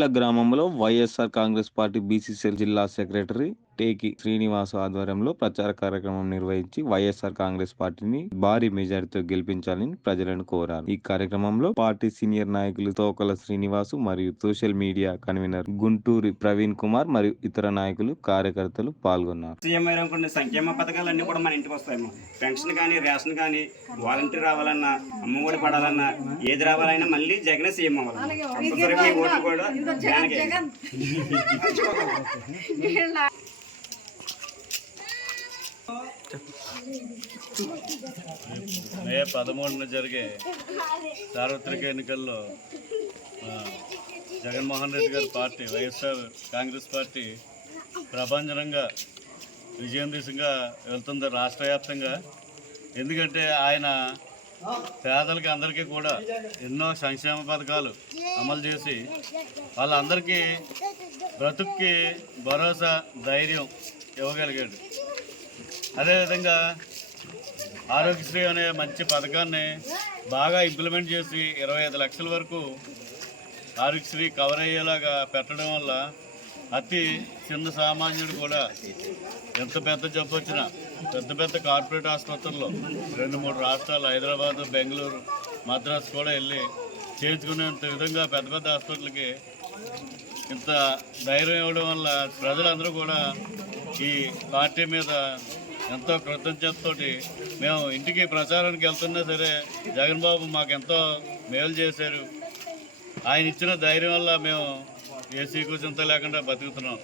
కుంగిళ్ల గ్రామంలో YSR Congress party BCCL జిల్లా secretary Teki Srinivas ఆధ్వర్యంలో ప్రచార కార్యక్రమం నిర్వహించి వైఎస్ఆర్ కాంగ్రెస్ పార్టీని భారీ మెజారిటీతో గెలిపించాలని ప్రజలను కోరారు. ఈ కార్యక్రమంలో పార్టీ సీనియర్ నాయకులు తోకల శ్రీనివాసు మరియు social media convener గుంటూరి Praveen Kumar మరియు ఇతర నాయకులు కార్యకర్తలు పాల్గొన్నారు. కొన్ని సంక్షేమ పథకాలన్నీ కూడా మన ఇంటికి వస్తాయేమో. పెన్షన్ కానీ, రేషన్ కానీ, వాలంటీర్ రావాలన్నా, అమ్మఒడి పడాలన్నా, ఏది రావాలన్నా మళ్ళీ జగనే సీఎం అవ్వాలి. ఓట్లు కూడా మే 13న జరిగే సార్వత్రిక ఎన్నికల్లో జగన్మోహన్ రెడ్డి గారి పార్టీ వైఎస్ఆర్ కాంగ్రెస్ పార్టీ ప్రభంజనంగా విజయం దిశగా వెళ్తుంది రాష్ట్ర వ్యాప్తంగా. ఎందుకంటే ఆయన పేదలకి అందరికీ కూడా ఎన్నో సంక్షేమ పథకాలు అమలు చేసి వాళ్ళందరికీ బ్రతుక్కి భరోసా, ధైర్యం ఇవ్వగలిగాడు. అదేవిధంగా ఆరోగ్యశ్రీ అనే మంచి పథకాన్ని బాగా ఇంప్లిమెంట్ చేసి 25 లక్షల వరకు ఆరోగ్యశ్రీ కవర్ అయ్యేలాగా పెట్టడం వల్ల అతి చిన్న సామాన్యుడు కూడా ఎంత పెద్ద జబ్బు వచ్చినా పెద్ద పెద్ద కార్పొరేట్ ఆసుపత్రుల్లో 2-3 రాష్ట్రాలు హైదరాబాదు, బెంగళూరు, మద్రాసు కూడా వెళ్ళి చేయించుకునేంత విధంగా పెద్ద పెద్ద హాస్పిటల్కి ఇంత ధైర్యం ఇవ్వడం వల్ల ప్రజలందరూ కూడా ఈ పార్టీ మీద ఎంతో కృతజ్ఞతతోటి మేము ఇంటికి ప్రచారానికి వెళ్తున్నా సరే జగన్ బాబు మాకు ఎంతో మేలు చేశారు, ఆయన ఇచ్చిన ధైర్యం వల్ల మేము ఏ సీకు చింత లేకుండా బతుకుతున్నాం.